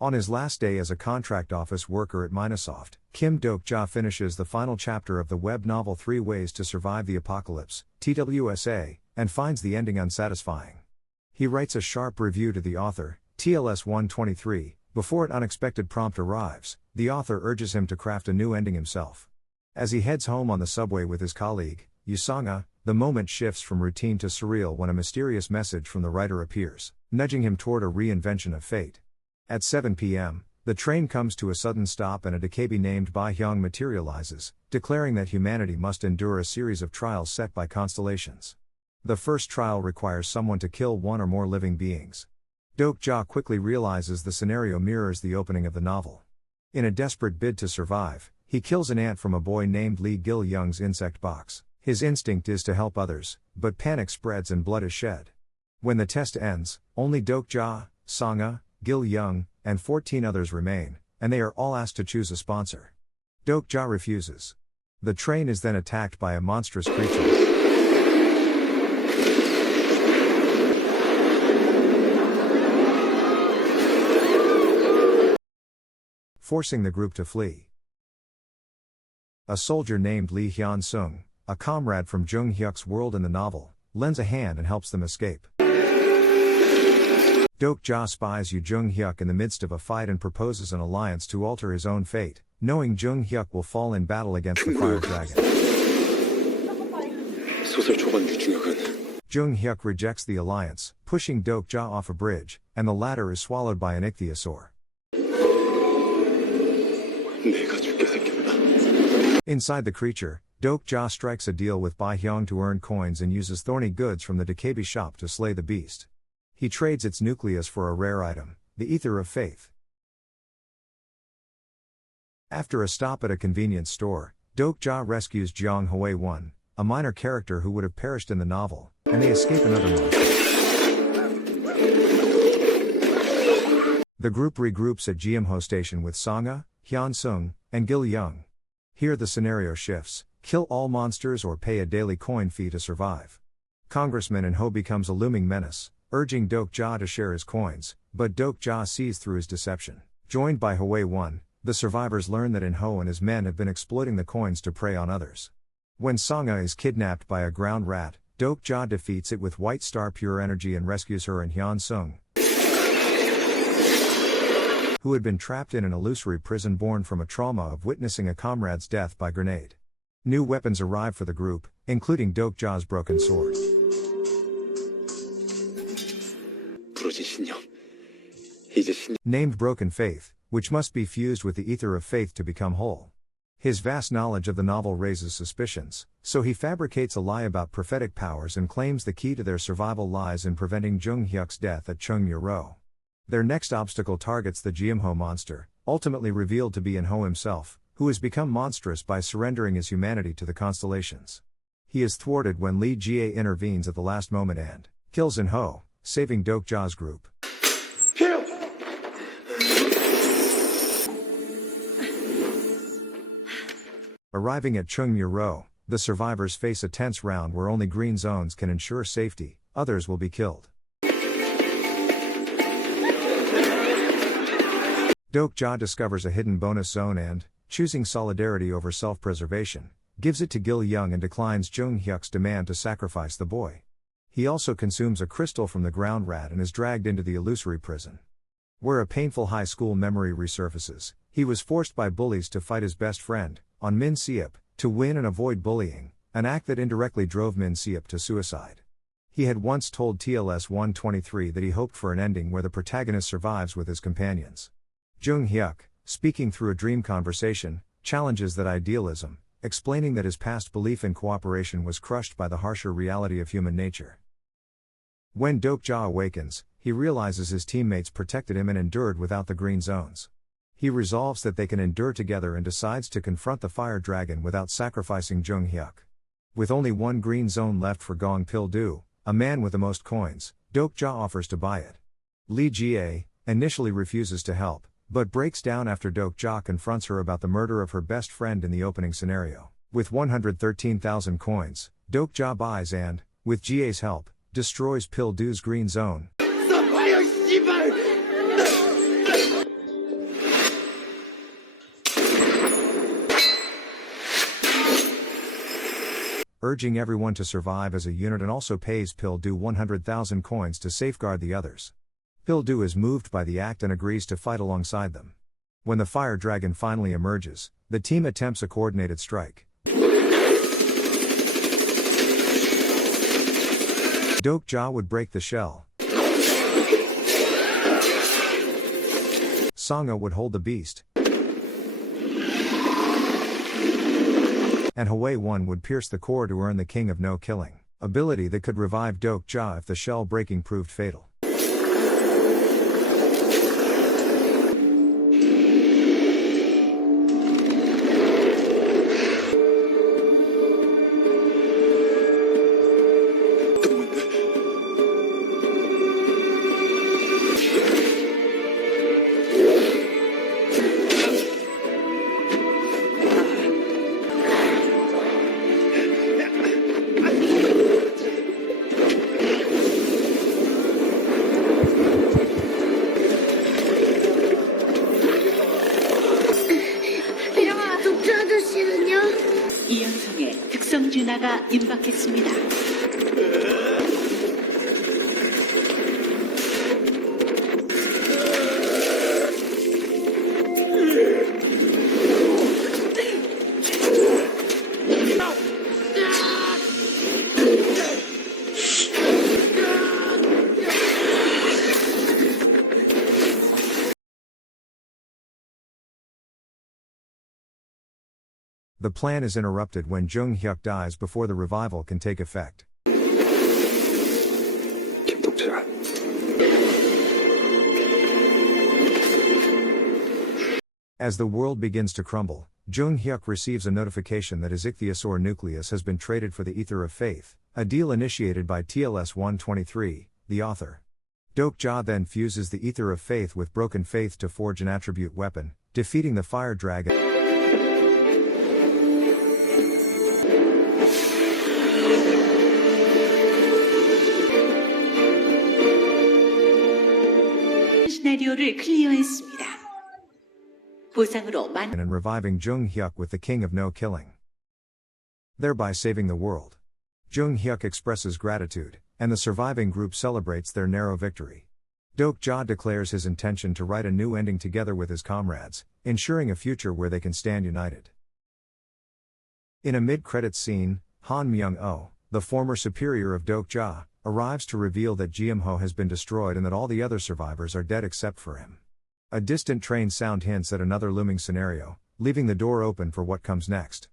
On his last day as a contract office worker at Microsoft, Kim Dok-ja finishes the final chapter of the web novel 3 Ways to Survive the Apocalypse, TWSA, and finds the ending unsatisfying. He writes a sharp review to the author, TLS 123, before an unexpected prompt arrives. The author urges him to craft a new ending himself. As he heads home on the subway with his colleague, Yusanga, the moment shifts from routine to surreal when a mysterious message from the writer appears, nudging him toward a reinvention of fate. At 7 p.m., the train comes to a sudden stop and a Dakabi named Ba-hyung materializes, declaring that humanity must endure a series of trials set by constellations. The first trial requires someone to kill one or more living beings. Dok-ja quickly realizes the scenario mirrors the opening of the novel. In a desperate bid to survive, he kills an ant from a boy named Lee Gil-young's insect box. His instinct is to help others, but panic spreads and blood is shed. When the test ends, only Dok-ja, Sanga, Gil-young, and 14 others remain, and they are all asked to choose a sponsor. Dok-ja refuses. The train is then attacked by a monstrous creature, forcing the group to flee. A soldier named Lee Hyun-sung, a comrade from Jung Hyuk's world in the novel, lends a hand and helps them escape. Dok-ja spies Jung Hyuk in the midst of a fight and proposes an alliance to alter his own fate, knowing Jung Hyuk will fall in battle against the fire dragon. Jung Hyuk rejects the alliance, pushing Dok-ja off a bridge, and the latter is swallowed by an ichthyosaur. Inside the creature, Dok-ja strikes a deal with Ba-hyung to earn coins and uses thorny goods from the Dakabi shop to slay the beast. He trades its nucleus for a rare item, the Ether of Faith. After a stop at a convenience store, Dok-ja rescues Jeong Hwae-won, a minor character who would have perished in the novel, and they escape another monster. The group regroups at Jeomho Station with Sanga, Hyun-sung, and Gil-young. Here the scenario shifts: kill all monsters or pay a daily coin fee to survive. Congressman In-ho becomes a looming menace, urging Dok-ja to share his coins, but Dok-ja sees through his deception. Joined by Hwae-won, the survivors learn that In-ho and his men have been exploiting the coins to prey on others. When Sanga is kidnapped by a ground rat, Dok-ja defeats it with White Star Pure Energy and rescues her and Hyun-sung, who had been trapped in an illusory prison born from a trauma of witnessing a comrade's death by grenade. New weapons arrive for the group, including Dok-ja's broken sword. Named Broken Faith, which must be fused with the Ether of Faith to become whole. His vast knowledge of the novel raises suspicions, so he fabricates a lie about prophetic powers and claims the key to their survival lies in preventing Jung Hyuk's death at Cheongmyo-ro. Their next obstacle targets the Jeomho monster, ultimately revealed to be In-ho himself, who has become monstrous by surrendering his humanity to the constellations. He is thwarted when Lee Jae intervenes at the last moment and kills In-ho, saving Dok-ja's group. Arriving at Cheongmyo-ro, the survivors face a tense round where only green zones can ensure safety, others will be killed. Dok-ja discovers a hidden bonus zone and, choosing solidarity over self-preservation, gives it to Gil-young and declines Jung Hyuk's demand to sacrifice the boy. He also consumes a crystal from the ground rat and is dragged into the illusory prison. Where a painful high school memory resurfaces, he was forced by bullies to fight his best friend, On Min Seop, to win and avoid bullying, an act that indirectly drove Min Seop to suicide. He had once told TLS 123 that he hoped for an ending where the protagonist survives with his companions. Jung Hyuk, speaking through a dream conversation, challenges that idealism, explaining that his past belief in cooperation was crushed by the harsher reality of human nature. When Dok-ja awakens, he realizes his teammates protected him and endured without the green zones. He resolves that they can endure together and decides to confront the fire dragon without sacrificing Jung Hyuk. With only one green zone left for Gong Pil-do, a man with the most coins, Dok-ja offers to buy it. Lee Jae initially refuses to help, but breaks down after Dok-ja confronts her about the murder of her best friend in the opening scenario. With 113,000 coins, Dok-ja buys and, with Jae's help, destroys Pil-do's green zone. urging everyone to survive as a unit, and also pays Pil-du 100,000 coins to safeguard the others. Pil-du is moved by the act and agrees to fight alongside them. When the fire dragon finally emerges, the team attempts a coordinated strike. Dokja would break the shell. Sangha would hold the beast. And Hwei-1 would pierce the core to earn the King of No Killing, ability that could revive Dokja if the shell breaking proved fatal. 이 연성에 특성 진화가 임박했습니다. The plan is interrupted when Jung-hyuk dies before the revival can take effect. As the world begins to crumble, Jung-hyuk receives a notification that his ichthyosaur nucleus has been traded for the Ether of Faith, a deal initiated by TLS-123, the author. Dokja then fuses the Ether of Faith with Broken Faith to forge an attribute weapon, defeating the fire dragon. 시나리오를 클리어했습니다. 보상으로 And reviving Jung-hyuk with the King of No Killing, thereby saving the world. Jung-hyuk expresses gratitude, and the surviving group celebrates their narrow victory. Dokja declares his intention to write a new ending together with his comrades, ensuring a future where they can stand united. In a mid-credits scene, Han Myung-oh, the former superior of Dokja, arrives to reveal that Jeomho has been destroyed and that all the other survivors are dead except for him. A distant train sound hints at another looming scenario, leaving the door open for what comes next.